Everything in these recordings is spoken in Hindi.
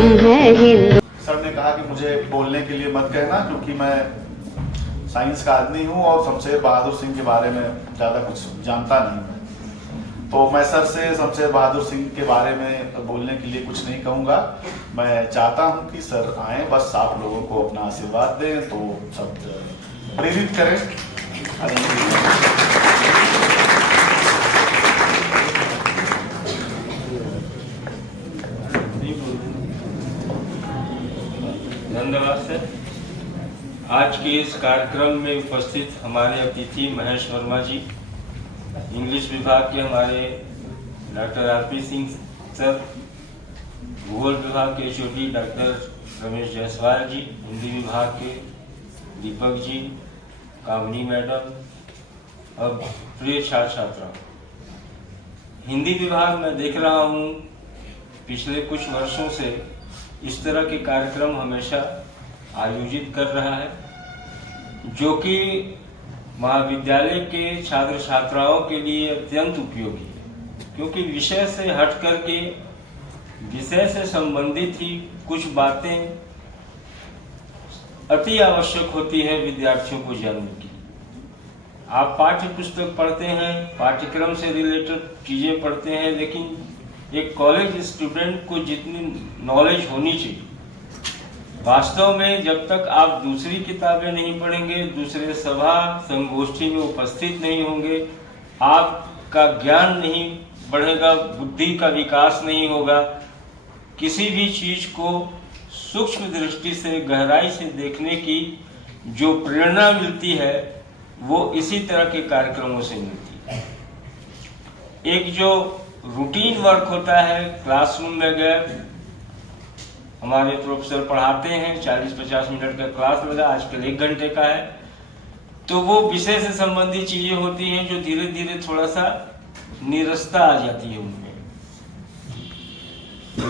हम हैं हिंदू। सर ने कहा कि मुझे बोलने के लिए मत कहना, क्योंकि मैं साइंस का आदमी हूँ और शमशेर बहादुर सिंह के बारे में ज़्यादा कुछ जानता नहीं। तो मैं सर से शमशेर बहादुर सिंह के बारे में बोलने के लिए कुछ नहीं कहूँगा। मैं चाहता हूँ कि सर आएँ, बस आप लोगों को अपना आशीर्वाद दें, तो सब प्रेरित करें। धन्यवाद सर। आज के इस कार्यक्रम में उपस्थित हमारे अतिथि महेश वर्मा जी, इंग्लिश विभाग के हमारे डॉक्टर आरपी सिंह सर, भूगोल विभाग के एचओडी डॉक्टर रमेश जायसवाल जी, हिंदी विभाग के दीपक जी, कामनी मैडम और प्रिय छात्र छात्राओं। हिंदी विभाग में देख रहा हूँ पिछले कुछ वर्षों से इस तरह के कार्यक्रम हमेशा आयोजित कर रहा है, जो कि महाविद्यालय के छात्र छात्राओं के लिए अत्यंत उपयोगी है, क्योंकि विषय से हट कर के विषय से संबंधित ही कुछ बातें अति आवश्यक होती है विद्यार्थियों को जानने की। आप पाठ्य पुस्तक पढ़ते हैं, पाठ्यक्रम से रिलेटेड चीजें पढ़ते हैं, लेकिन एक कॉलेज स्टूडेंट को जितनी नॉलेज होनी चाहिए, वास्तव में जब तक आप दूसरी किताबें नहीं पढ़ेंगे, दूसरे सभा संगोष्ठी में उपस्थित नहीं होंगे, आपका ज्ञान नहीं बढ़ेगा, बुद्धि का विकास नहीं होगा। किसी भी चीज को सूक्ष्म दृष्टि से गहराई से देखने की जो प्रेरणा मिलती है वो इसी तरह के कार्यक्रमों से मिलती है। एक जो रूटीन वर्क होता है, क्लासरूम में गए, हमारे प्रोफेसर पढ़ाते हैं, 40-50 मिनट का क्लास लगा, आजकल 1 घंटे का है, तो वो विषय से संबंधित चीजें होती हैं जो धीरे धीरे थोड़ा सा नीरसता आ जाती है उनमें।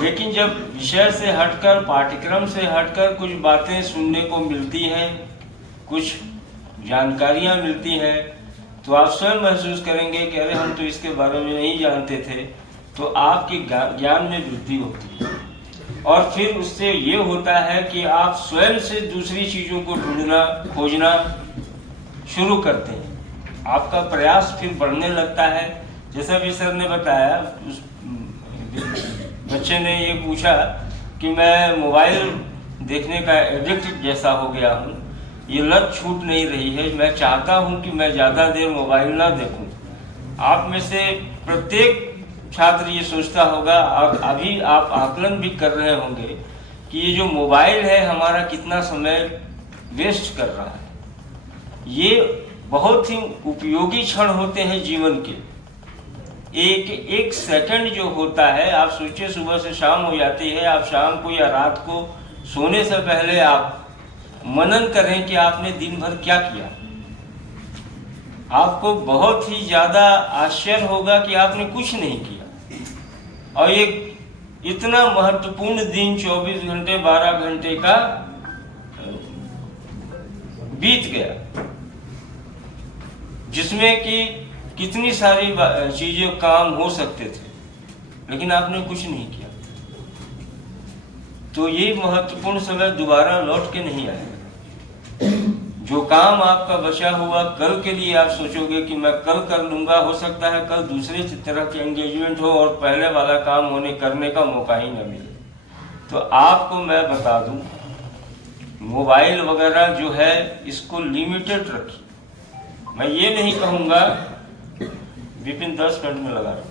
लेकिन जब विषय से हटकर, पाठ्यक्रम से हटकर कुछ बातें सुनने को मिलती हैं, कुछ जानकारियां मिलती हैं, तो आप स्वयं महसूस करेंगे कि अरे हम तो इसके बारे में नहीं जानते थे, तो आपके ज्ञान में वृद्धि होती है। और फिर उससे ये होता है कि आप स्वयं से दूसरी चीजों को ढूंढना, खोजना शुरू करते हैं, आपका प्रयास फिर बढ़ने लगता है। जैसा भी सर ने बताया, उस बच्चे ने ये पूछा कि मैं मोबाइल देखने का एडिक्ट जैसा हो गया हूँ, ये लत छूट नहीं रही है, मैं चाहता हूँ कि मैं ज़्यादा देर मोबाइल ना देखूँ। आप में से प्रत्येक छात्र ये सोचता होगा, और अभी आप आकलन भी कर रहे होंगे कि ये जो मोबाइल है हमारा कितना समय वेस्ट कर रहा है। ये बहुत ही उपयोगी क्षण होते हैं जीवन के। एक सेकंड जो होता है, आप सोचिए सुबह से शाम हो जाती है, आप शाम को या रात को सोने से पहले आप मनन करें कि आपने दिन भर क्या किया। आपको बहुत ही ज्यादा आश्चर्य होगा कि आपने कुछ नहीं किया, और एक इतना महत्वपूर्ण दिन 24 घंटे 12 घंटे का बीत गया, जिसमें कि कितनी सारी चीजें काम हो सकते थे, लेकिन आपने कुछ नहीं किया। तो ये महत्वपूर्ण समय दोबारा लौट के नहीं आएगा। जो काम आपका बचा हुआ कल के लिए आप सोचोगे कि मैं कल कर लूंगा, हो सकता है कल दूसरे तरह के एंगेजमेंट हो और पहले वाला काम करने का मौका ही न मिले। तो आपको मैं बता दूं, मोबाइल वगैरह जो है इसको लिमिटेड रखिए। मैं ये नहीं कहूँगा, विपिन 10 मिनट में लगा रहा हूँ,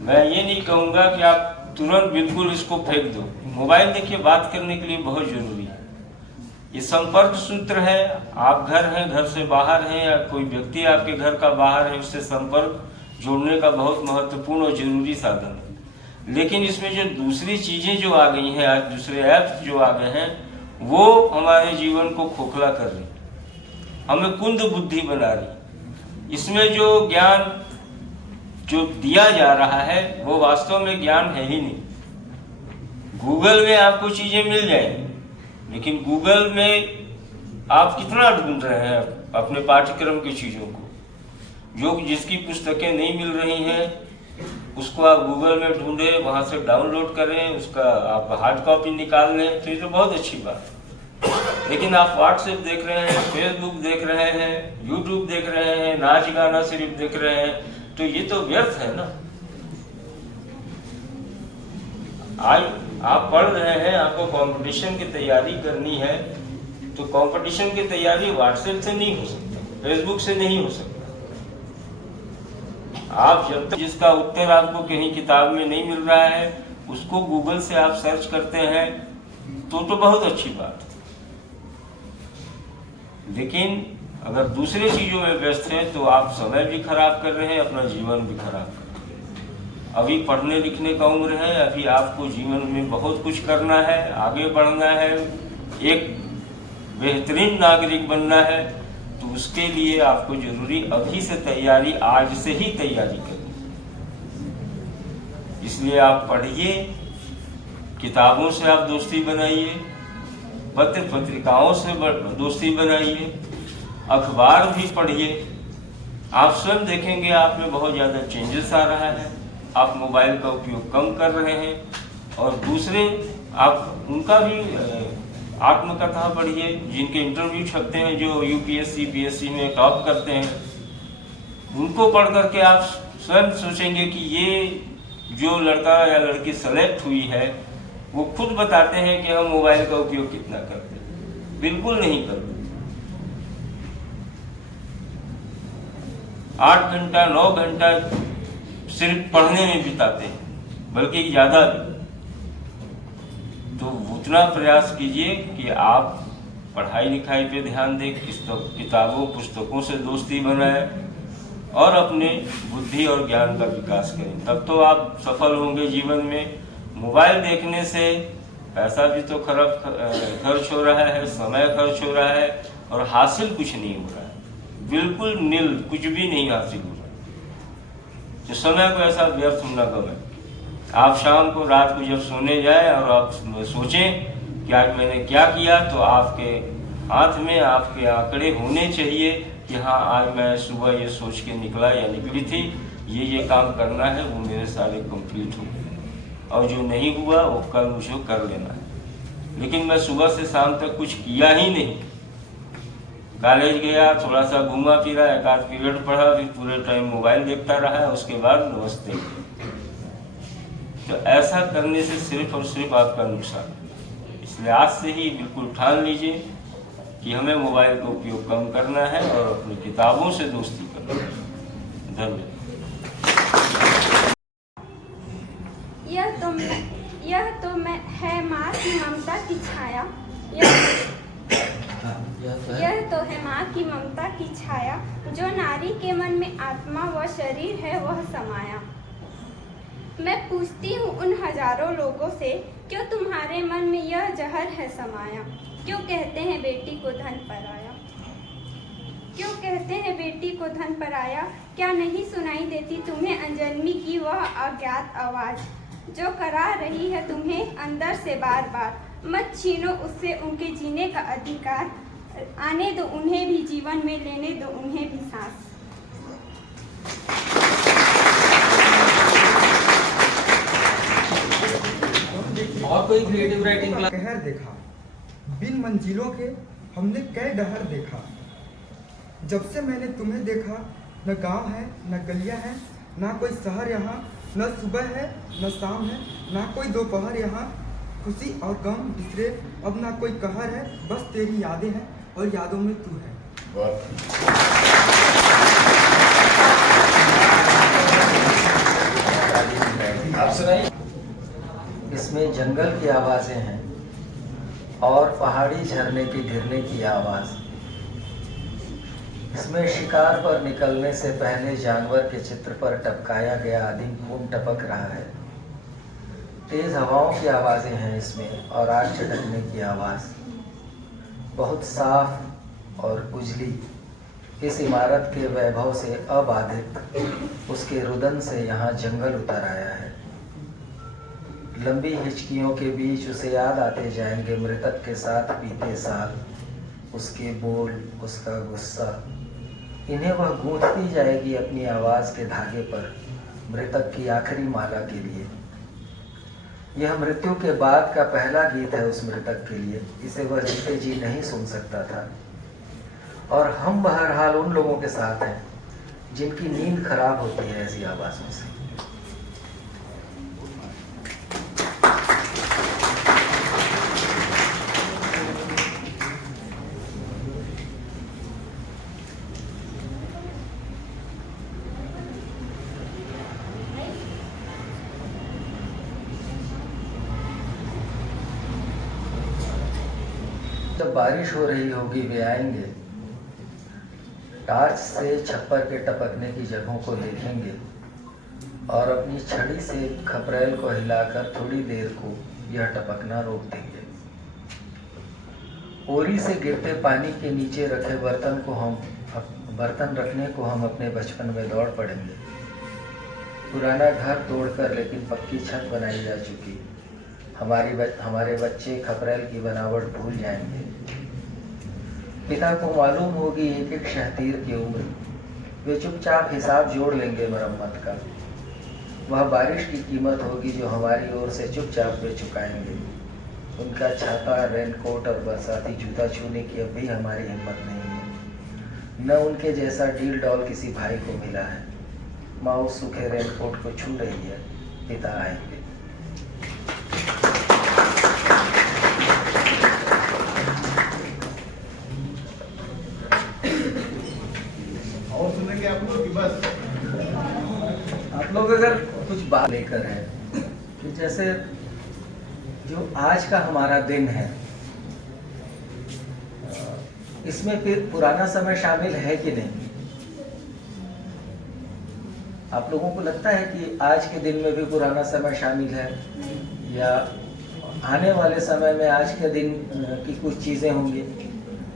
मैं ये नहीं कहूँगा कि आप तुरंत बिल्कुल इसको फेंक दो। मोबाइल देखिए बात करने के लिए बहुत जरूरी है, ये संपर्क सूत्र है। आप घर हैं, घर से बाहर हैं, या कोई व्यक्ति आपके घर का बाहर है, उससे संपर्क जोड़ने का बहुत महत्वपूर्ण और जरूरी साधन है। लेकिन इसमें जो दूसरी चीजें जो आ गई हैं, आज दूसरे ऐप्स जो आ गए हैं, वो हमारे जीवन को खोखला कर रही, हमें कुंद बुद्धि बना रही। इसमें जो ज्ञान जो दिया जा रहा है वो वास्तव में ज्ञान है ही नहीं। गूगल में आपको चीजें मिल जाएंगी, लेकिन गूगल में आप कितना ढूंढ रहे हैं अपने पाठ्यक्रम की चीजों को, जो जिसकी पुस्तकें नहीं मिल रही हैं उसको आप गूगल में ढूंढें, वहाँ से डाउनलोड करें, उसका आप हार्ड कॉपी निकाल लें, तो ये तो बहुत अच्छी बात है। लेकिन आप व्हाट्सएप देख रहे हैं, फेसबुक देख रहे हैं, यूट्यूब देख रहे हैं, नाच गाना सिर्फ देख रहे हैं, तो ये तो व्यर्थ है ना। आज आप पढ़ रहे हैं, आपको कंपटीशन की तैयारी करनी है, तो कंपटीशन की तैयारी व्हाट्सएप से नहीं हो सकती, फेसबुक से नहीं हो सकता। आप जब तक जिसका उत्तर आपको कहीं किताब में नहीं मिल रहा है, उसको गूगल से आप सर्च करते हैं, तो बहुत अच्छी बात है। लेकिन अगर दूसरे चीजों में व्यस्त हैं, तो आप समय भी खराब कर रहे हैं, अपना जीवन भी खराब कर रहे हैं। अभी पढ़ने लिखने का उम्र है, अभी आपको जीवन में बहुत कुछ करना है, आगे बढ़ना है, एक बेहतरीन नागरिक बनना है, तो उसके लिए आपको जरूरी अभी से तैयारी, आज से ही तैयारी करनी। इसलिए आप पढ़िए, किताबों से आप दोस्ती बनाइए, पत्र पत्रिकाओं से दोस्ती बनाइए, अखबार भी पढ़िए। आप स्वयं देखेंगे आप में बहुत ज़्यादा चेंजेस आ रहा है। आप मोबाइल का उपयोग कम कर रहे हैं, और दूसरे आप उनका भी आत्मकथा पढ़िए, जिनके इंटरव्यू छपते हैं, जो यूपीएससी पीएससी में टॉप करते हैं, उनको पढ़ करके आप स्वयं सोचेंगे कि ये जो लड़का या लड़की सेलेक्ट हुई है, वो खुद बताते हैं कि हम मोबाइल का उपयोग कितना करते हैं। बिल्कुल नहीं करते। 8 घंटा 9 घंटा सिर्फ पढ़ने में बिताते हैं, बल्कि ज़्यादा भी। तो उतना प्रयास कीजिए कि आप पढ़ाई लिखाई पे ध्यान दें, किताबों पुस्तकों से दोस्ती बनाएं, और अपने बुद्धि और ज्ञान का विकास करें। तब तो आप सफल होंगे जीवन में। मोबाइल देखने से पैसा भी तो खर्च हो रहा है, समय खर्च हो रहा है, और हासिल कुछ नहीं हो रहा है, बिल्कुल नील, कुछ भी नहीं हासिल हो रहा है। तो समय को ऐसा व्यर्थ न गवाएं। आप शाम को, रात को जब सोने जाएं और आप सोचें कि आज मैंने क्या किया, तो आपके हाथ में आपके आंकड़े होने चाहिए कि हाँ, आज मैं सुबह ये सोच के निकला या निकली थी, ये काम करना है, वो मेरे सारे कंप्लीट हो गए, और जो नहीं हुआ वो कल मुझे कर लेना है। लेकिन मैं सुबह से शाम तक कुछ किया ही नहीं। कॉलेज गया, थोड़ा सा घूमा फिरा, एक आध पीरियड पढ़ा, फिर पूरे टाइम मोबाइल देखता रहा, उसके बाद नमस्ते। तो ऐसा करने से सिर्फ और सिर्फ आपका नुकसान। इसलिए आज से ही बिल्कुल ठान लीजिए कि हमें मोबाइल का उपयोग कम करना है और अपनी किताबों से दोस्ती करना है। धन्यवाद। है माँ की ममता की छाया, यह तो है माँ की ममता की छाया, जो नारी के मन में आत्मा व शरीर है वह समाया। मैं पूछती हूँ उन हजारों लोगों से, क्यों तुम्हारे मन में यह जहर है समाया? क्यों कहते हैं बेटी को धन पराया? क्यों कहते हैं बेटी को धन पराया? क्या नहीं सुनाई देती तुम्हें अनजन्मी की वह अज्ञात आवाज, जो करा रही है तुम्हें अंदर से बार बार? मत छीनो उससे उनके जीने का अधिकार, आने दो उन्हें भी जीवन में, लेने दो उन्हें भी सांस। और कोई क्रिएटिव राइटिंग क्लास? कहर देखा बिन मंजिलों के हमने कई डहर देखा। जब से मैंने तुम्हें देखा, न गांव है न गलियां है, ना कोई शहर यहाँ, न सुबह है न शाम है, ना कोई दोपहर यहाँ। खुशी और गम बिखरे अब ना कोई कहर है, बस तेरी यादें हैं और यादों में तू है। आप सुनाइए। इसमें जंगल की आवाज़ें हैं और पहाड़ी झरने की गिरने की आवाज़। इसमें शिकार पर निकलने से पहले जानवर के चित्र पर टपकाया गया आदिम खून टपक रहा है। तेज हवाओं की आवाज़ें हैं इसमें और आग चटकने की आवाज़। बहुत साफ और उजली इस इमारत के वैभव से अबाधित उसके रुदन से यहाँ जंगल उतर आया है। लंबी हिचकियों के बीच उसे याद आते जाएंगे मृतक के साथ बीते साल, उसके बोल, उसका गुस्सा। इन्हें वह गूंथती जाएगी अपनी आवाज़ के धागे पर मृतक की आखिरी माला के लिए। यह मृत्यु के बाद का पहला गीत है उस मृतक के लिए। इसे वह जीते जी नहीं सुन सकता था। और हम बहरहाल उन लोगों के साथ हैं जिनकी नींद खराब होती है ऐसी आवाज़ों से। जब बारिश हो रही होगी वे आएंगे, टार्च से छप्पर के टपकने की जगहों को देखेंगे और अपनी छड़ी से खपरेल को हिलाकर थोड़ी देर को यह टपकना रोक देंगे। ओरी से गिरते पानी के नीचे रखे बर्तन रखने को हम अपने बचपन में दौड़ पड़ेंगे। पुराना घर तोड़कर लेकिन पक्की छत बनाई जा चुकी। हमारे बच्चे खपरेल की बनावट भूल जाएंगे। पिता को मालूम होगी एक एक शहतीर की उम्र। वे चुपचाप हिसाब जोड़ लेंगे मरम्मत का। वह बारिश की कीमत होगी जो हमारी ओर से चुपचाप वे चुकाएंगे। उनका छाता, रेनकोट और बरसाती जूता छूने की अब भी हमारी हिम्मत नहीं है। न उनके जैसा डील डॉल किसी भाई को मिला है। माँ उस सूखे रेनकोट को छू रही है। पिता आएंगे। और सुनेंगे आप लोग कि बस आप लोग अगर कुछ बात लेकर है कि जैसे जो आज का हमारा दिन है, इसमें फिर पुराना समय शामिल है कि नहीं? आप लोगों को लगता है कि आज के दिन में भी पुराना समय शामिल है, या आने वाले समय में आज के दिन की कुछ चीज़ें होंगी?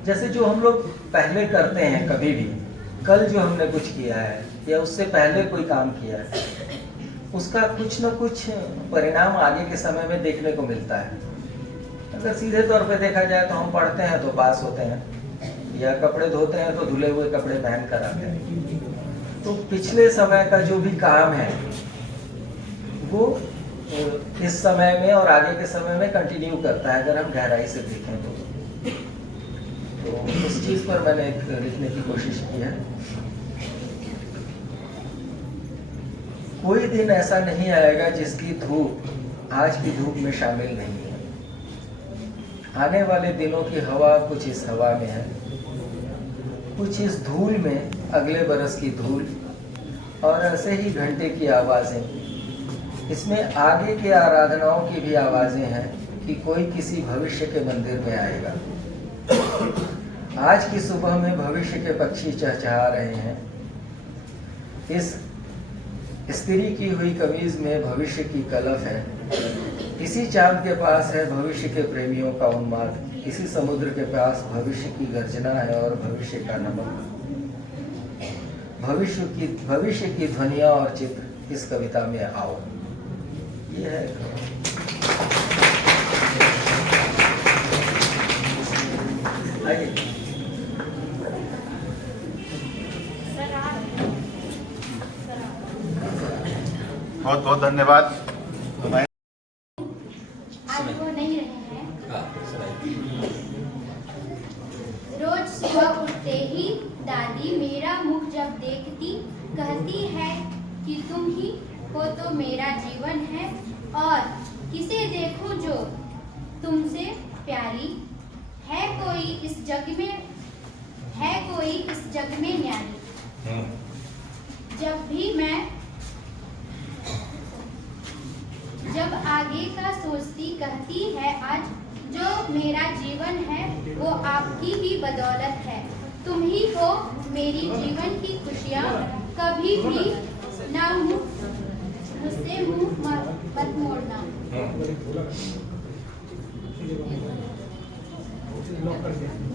जैसे जो हम लोग पहले करते हैं, कभी भी कल जो हमने कुछ किया है या उससे पहले कोई काम किया है, उसका कुछ न कुछ परिणाम आगे के समय में देखने को मिलता है। अगर सीधे तौर पे देखा जाए तो हम पढ़ते हैं तो पास होते हैं, या कपड़े धोते हैं तो धुले हुए कपड़े पहन कर आते हैं। तो पिछले समय का जो भी काम है वो इस समय में और आगे के समय में कंटिन्यू करता है, अगर हम गहराई से देखें तो उस चीज़ पर मैंने एक लिखने की कोशिश की है। कोई दिन ऐसा नहीं आएगा जिसकी धूप आज की धूप में शामिल नहीं है। आने वाले दिनों की हवा कुछ इस हवा में है, कुछ इस धूल में अगले बरस की धूल, और ऐसे ही घंटे की आवाज़ें। इसमें आगे की आराधनाओं की भी आवाज़ें हैं कि कोई किसी भविष्य के मंदिर में आएगा। आज की सुबह में भविष्य के पक्षी चहचहा रहे हैं। इस इस्त्री की हुई कमीज में भविष्य की कलफ है। इसी चांद के पास है भविष्य के प्रेमियों का उन्माद। इसी समुद्र के पास भविष्य की गर्जना है और भविष्य का नमक। भविष्य की ध्वनियाँ और चित्र इस कविता में आओ। ये है आइए। बहुत बहुत धन्यवाद। आज वो नहीं रहे हैं। रोज सुबह उठते ही दादी मेरा मुख जब देखती, कहती है कि तुम ही हो तो मेरा जीवन है, और किसे देखूं जो तुमसे प्यारी है, कोई इस जग में है, कोई इस जग में न्यारी। जब आगे का सोचती, कहती है आज जो मेरा जीवन है वो आपकी ही बदौलत है। तुम ही हो मेरी जीवन की खुशियाँ, कभी भी ना मुझसे मुंह मत मोड़ना।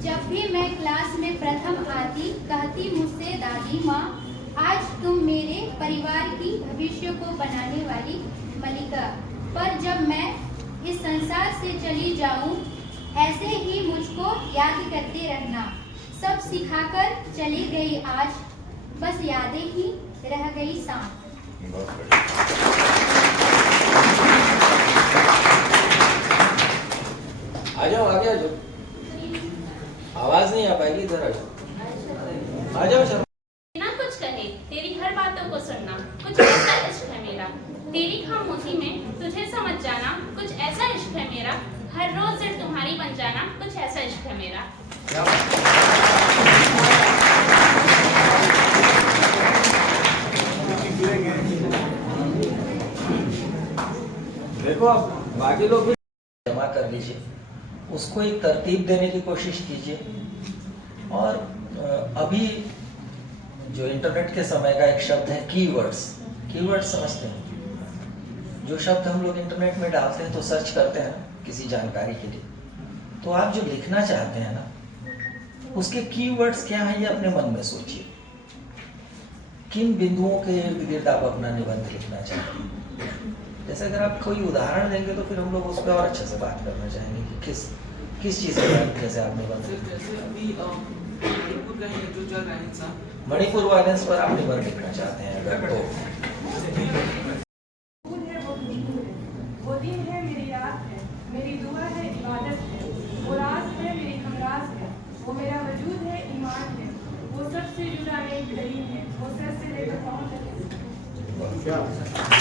जब भी मैं क्लास में प्रथम आती, कहती मुझसे दादी माँ आज तुम मेरे परिवार की भविष्य को बनाने वाली मलिका। पर जब मैं इस संसार से चली जाऊं, ऐसे ही मुझको याद करते रहना। सब सिखाकर चली गई आज, बस यादें ही रह गई साथ। बहुत बढ़िया। आ जाओ, आगे आ जाओ। आवाज नहीं आ पाएगी, इधर आ जाओ। आ जाओ शर्मा। बिना कुछ कहे तेरी हर बातों को सुनना, कुछ ऐसा इश्क है मेरा। तेरी खामोशी में तुझे समझ जाना, कुछ ऐसा इश्क है मेरा। हर रोज सिर्फ तुम्हारी बन जाना, कुछ ऐसा इश्क है मेरा। देखो अब बाकी लोग भी जमा कर लीजिए, उसको एक तरतीब देने की कोशिश कीजिए। और अभी जो इंटरनेट के समय का एक शब्द है कीवर्ड्स। कीवर्ड्स समझते हैं? जो शब्द हम लोग इंटरनेट में डालते हैं तो सर्च करते हैं किसी जानकारी के लिए, तो आप जो लिखना चाहते हैं ना, उसके कीवर्ड्स क्या हैं ये अपने मन में सोचिए। किन बिंदुओं के इर्द गिर्द आप अपना निबंध लिखना चाहते हैं? जैसे अगर आप कोई उदाहरण देंगे तो फिर हम लोग उस पर और अच्छे से बात करना चाहेंगे कि किस चीज़ के बारे में जैसे आप निबंध। जैसे अभी मणिपुर का जो चल रहा है हिंसा, मणिपुर वायलेंस पर आप निबंध लिखना चाहते हैं अगर तो वो दिन है मेरी रात है, मेरी दुआ है इबादत है, वो राज है मेरी हमराज है, वो मेरा वजूद है ईमान है, वो सबसे जुड़ा एक करीम है, वो सर से लेकर पाँव तक है।